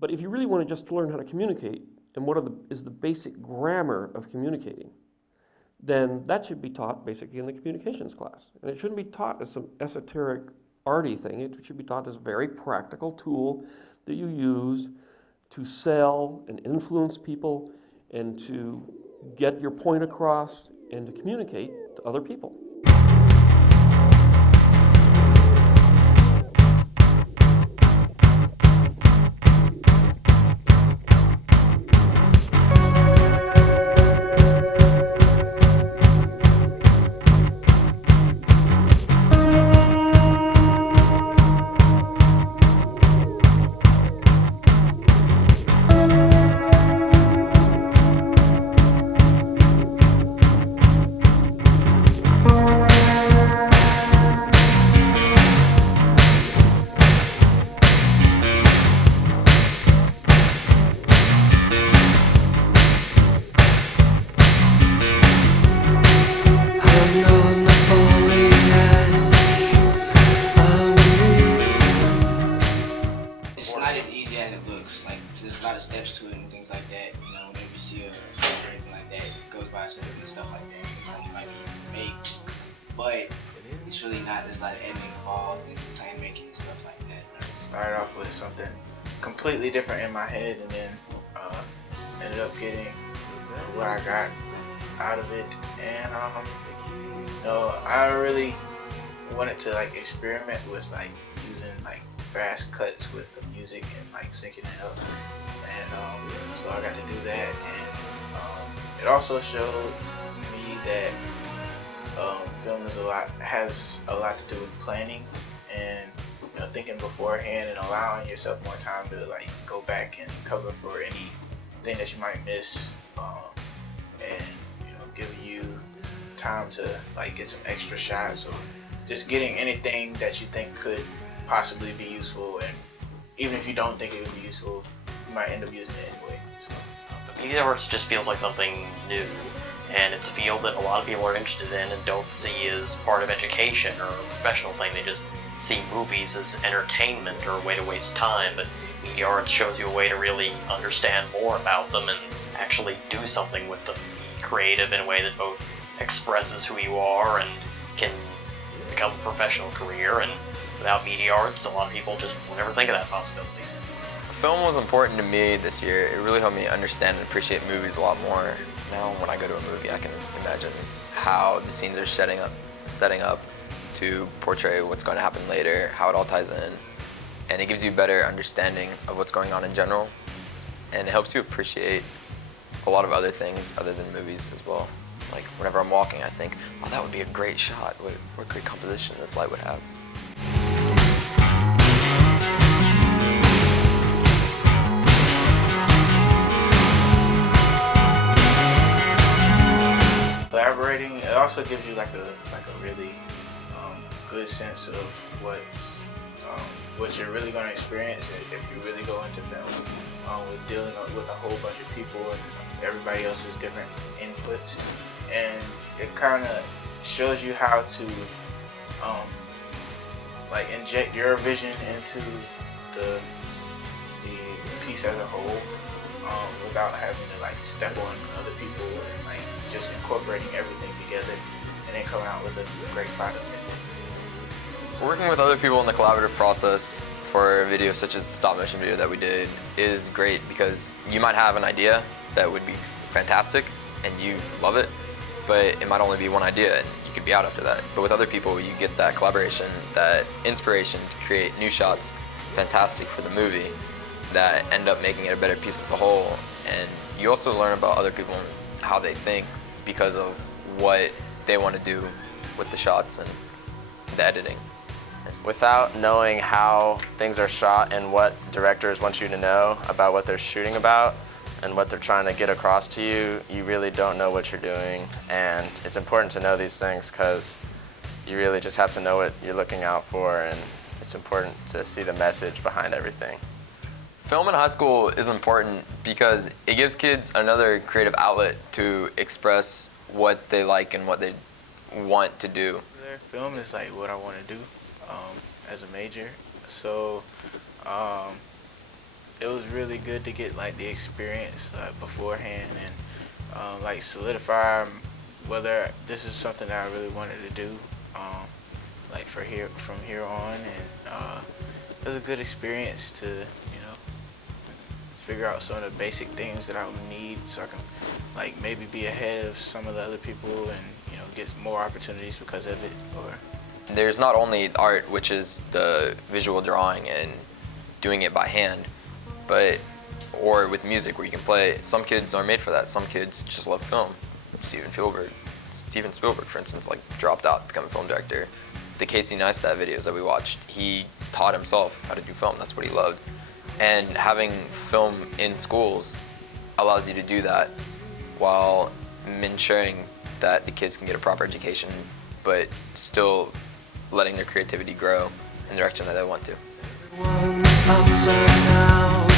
But if you really want to just learn how to communicate and is the basic grammar of communicating, then that should be taught basically in the communications class. And it shouldn't be taught as some esoteric, arty thing. It should be taught as a very practical tool that you use to sell and influence people and to get your point across and to communicate to other people. It's not as easy as it looks. Like, there's a lot of steps to it and things like that. You know, whenever you see a film or anything like that, it goes by swiftly and stuff like that. You think something might be easy to make, but it's really not. There's a lot of editing involved and plan making and stuff like that. I started off with something completely different in my head, and then ended up getting what I got out of it. And I really wanted to like experiment with like using like fast cuts with the music and like syncing it up, and so I got to do that. And it also showed me that film has a lot to do with planning and thinking beforehand and allowing yourself more time to like go back and cover for anything that you might miss, and give you time to like get some extra shots, or just getting anything that you think could possibly be useful, and even if you don't think it would be useful, you might end up using it anyway. So media arts just feels like something new, and it's a field that a lot of people are interested in and don't see as part of education or a professional thing. They just see movies as entertainment or a way to waste time, but media arts shows you a way to really understand more about them and actually do something with them. Be creative in a way that both expresses who you are and can become a professional career, and without media arts, a lot of people just will never think of that possibility. Film was important to me this year. It really helped me understand and appreciate movies a lot more. Now when I go to a movie, I can imagine how the scenes are setting up to portray what's going to happen later, how it all ties in. And it gives you a better understanding of what's going on in general. And it helps you appreciate a lot of other things other than movies as well. Like whenever I'm walking, I think, oh, that would be a great shot. What great composition this light would have. Collaborating, it also gives you like a really good sense of what you're really going to experience if you really go into film, with dealing with a whole bunch of people and everybody else's different inputs, and it kind of shows you how to like inject your vision into the piece as a whole, without having to like step on other people, and like just incorporating everything together and then coming out with a great product. Working with other people in the collaborative process for a video such as the stop motion video that we did is great, because you might have an idea that would be fantastic and you love it, but it might only be one idea and you could be out after that. But with other people, you get that collaboration, that inspiration to create new shots, fantastic for the movie, that end up making it a better piece as a whole. And you also learn about other people and how they think because of what they want to do with the shots and the editing. Without knowing how things are shot and what directors want you to know about what they're shooting about and what they're trying to get across to you, you really don't know what you're doing. And it's important to know these things because you really just have to know what you're looking out for, and it's important to see the message behind everything. Film in high school is important because it gives kids another creative outlet to express what they like and what they want to do. Film is like what I want to do as a major, so it was really good to get like the experience beforehand and like solidify whether this is something that I really wanted to do, like from here on, and it was a good experience to figure out some of the basic things that I would need so I can like maybe be ahead of some of the other people and get more opportunities because of it. Or there's not only art, which is the visual drawing and doing it by hand, or with music where you can play. Some kids are made for that. Some kids just love film. Steven Spielberg, for instance, like dropped out to become a film director. The Casey Neistat videos that we watched, he taught himself how to do film. That's what he loved. And having film in schools allows you to do that while ensuring that the kids can get a proper education, but still letting their creativity grow in the direction that they want to. Everyone's upside down.